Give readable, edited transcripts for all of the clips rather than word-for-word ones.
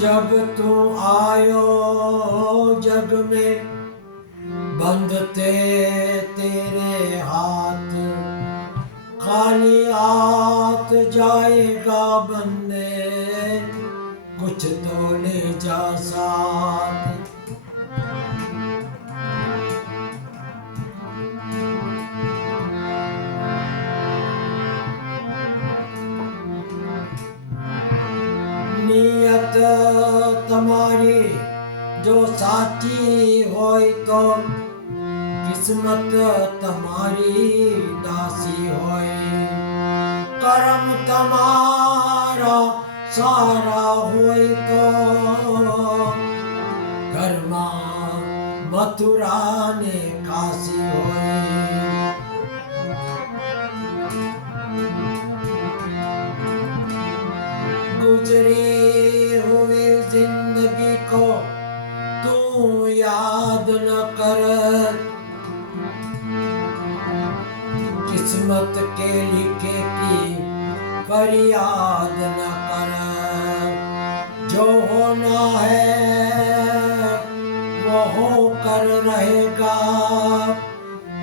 जब तू आयो जग में बंद थे तेरे हाथ, खाली हाथ जाएगा बंदे, कुछ तो ले जा साथ। नियत तुम्हारी जो साची होय तो किस्मत तुम्हारी दासी होय, कर्म तुम्हारा सारा होय तो कर्मा मथुरा ने काशी होय। गुजरी हुई जिंदगी को तू याद न कर, किस्मत के लिखे की फरियाद न कर। जो होना है वो हो कर रहेगा,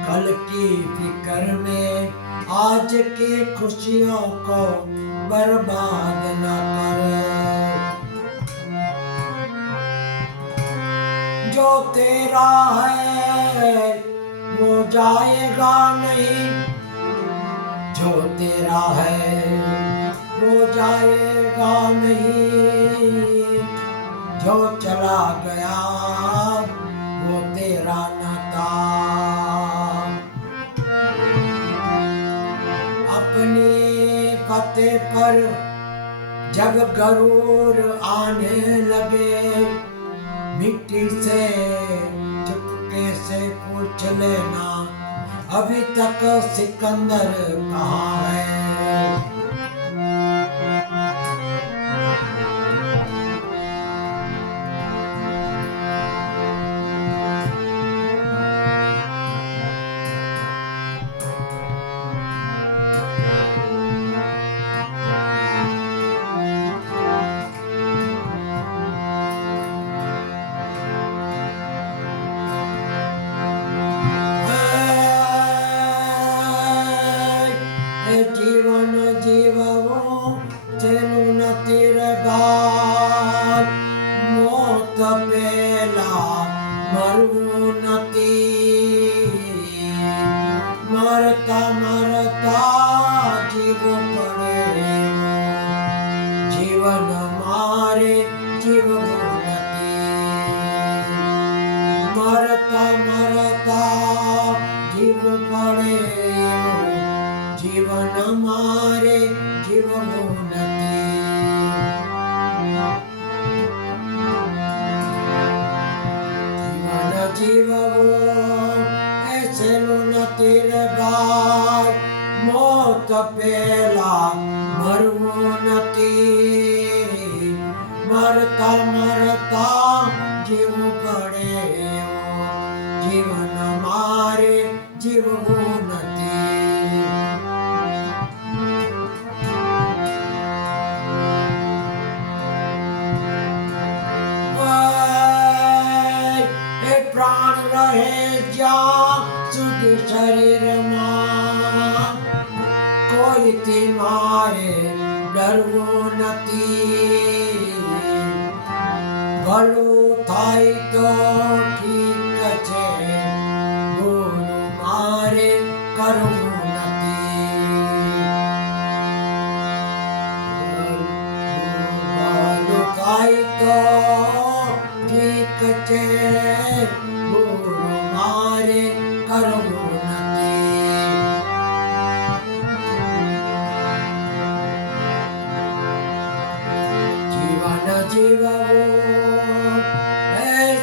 कल की फिक्र में आज की खुशियों को बर्बाद न कर। जो तेरा है वो जाएगा नहीं, जो तेरा है वो जाएगा नहीं, जो चला गया वो तेरा न था। अपनी फतेह पर जब गरूर आने लगे, मिट्टी से चुपके से पूछ लेना अभी तक सिकंदर कहाँ है। जीवन जीवो तेनु न तिरगार, मौत पेला मरू नती, मरता मरता जीव पड़े, जीवन मारे जीव नती, मरता मरता जीव पड़े, जीवन मारे जीव नती। जीवन जीवो ऐसे नती लगार, मौत पेला मरू नती, मरता मरता जीव पड़े, जीवन मारे जीव नती। प्राण रहे ज्યાં સુધી શરીરમાં, કોઈથી મારે ડરવું નથી, ભલું થાય તો ઠીક છે, ભૂલું મારે કરવું નથી, ભલું થાય તો ઠીક છે, મારે કરવું નથી। જીવન જીવવું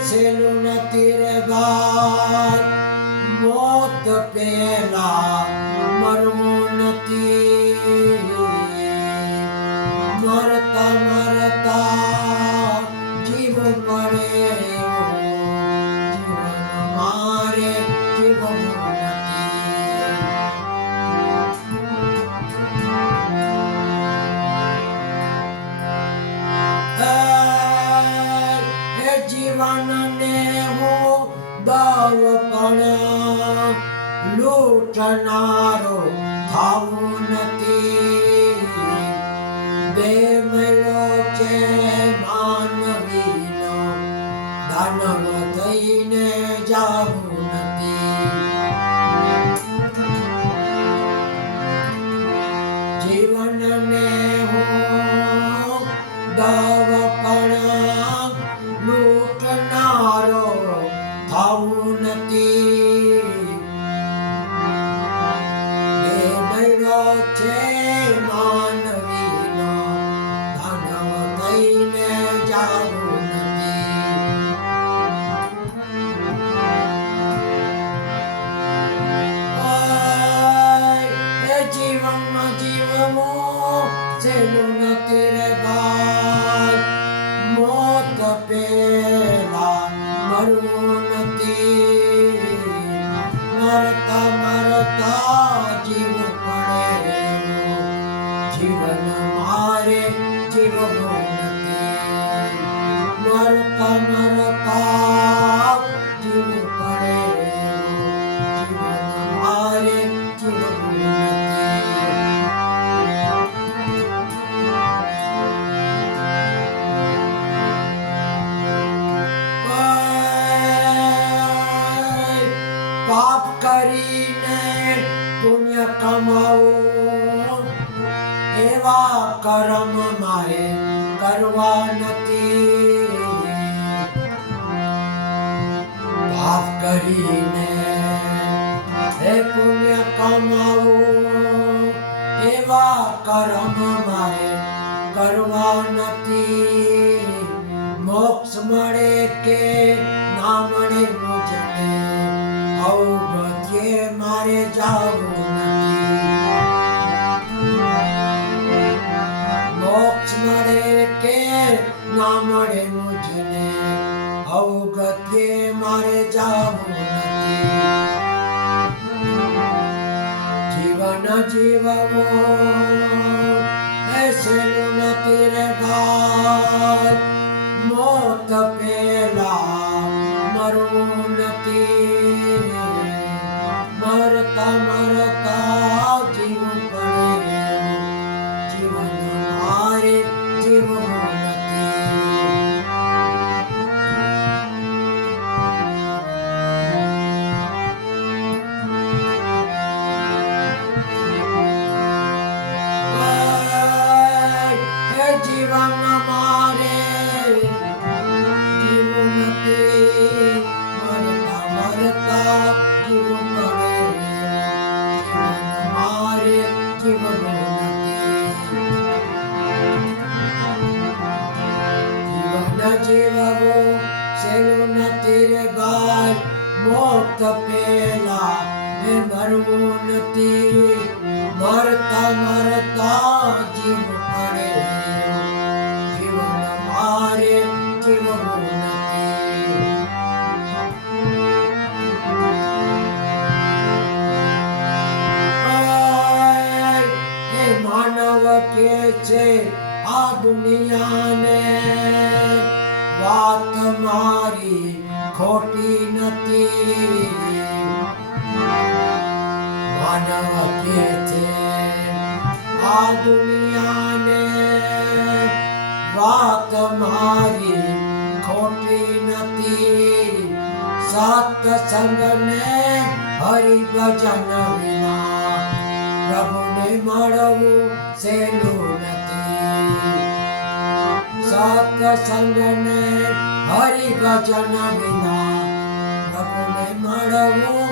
સહેલું નથી રે ભાઈ, મોત પેલા મરવું નથી, મરતા મરતા જીવ પડે, મારે જીવવું નથી। લૂંટનારો થાવું નથી. દેહ મળ્યો છે માનવીનો, દાનવ થઈને જાવું નથી. જીવનને હું દવ પણ લૂંટનારો થાવું નથી. દેહ મળ્યો છે માનવીનો, દાનવ થઈને જાવું નથી. એ જીવનમાં જીવવું સહેલું નથી રે ભાઈ. મોત પેલા મરવું નથી. મરતા મરતા જીવવું પડે. જીવન મારે જીવવું નથી. મરતા મરતા જીવવું પડે. જીવન મારે જીવવું નથી. પાપ કરીને પુણ્ય કમાવું, એવા કર્મ મારે કરવા નથી. પાપ કરીને હે પુણ્ય કમાવું, એવા કર્મ મારે કરવા નથી. મોક્ષ મળે કે ના મળે મુજને, અવગત્યે મારે જાવું નથી. મોક્ષ મળે કે ના મળે મુજને, અવગત્યે મારે જાવું નથી. જીવન જીવવું એ સહેલું નથી રે ભાઈ. મોત પેલા મરવું નથી. મરતા મરતા જીવવું પડે. જીવન મારે જીવવું નથી. એ જીવન મારે જીવવું નથી. મરતા મરતા જીવવું પડે. જીવન મારે જીવવું નથી. જીવન જીવવું સહેલું નથી રે ભાઈ. મોત પેલા એ મરવું નથી. મરતા મરતા જીવવું પડે. જીવન મારે જીવવું નથી. એ માનવ કે છે આ દુનિયાને, વાત મારી ખોટી નથી. માનવ કે છે આ દુનિયાને, વાત મારી ખોટી નથી. સત્સંગને હરિભજન વિના પ્રભુને મળવું સહેલું નથી. સત્સંગને હરિભજન વિના પ્રભુને મળવું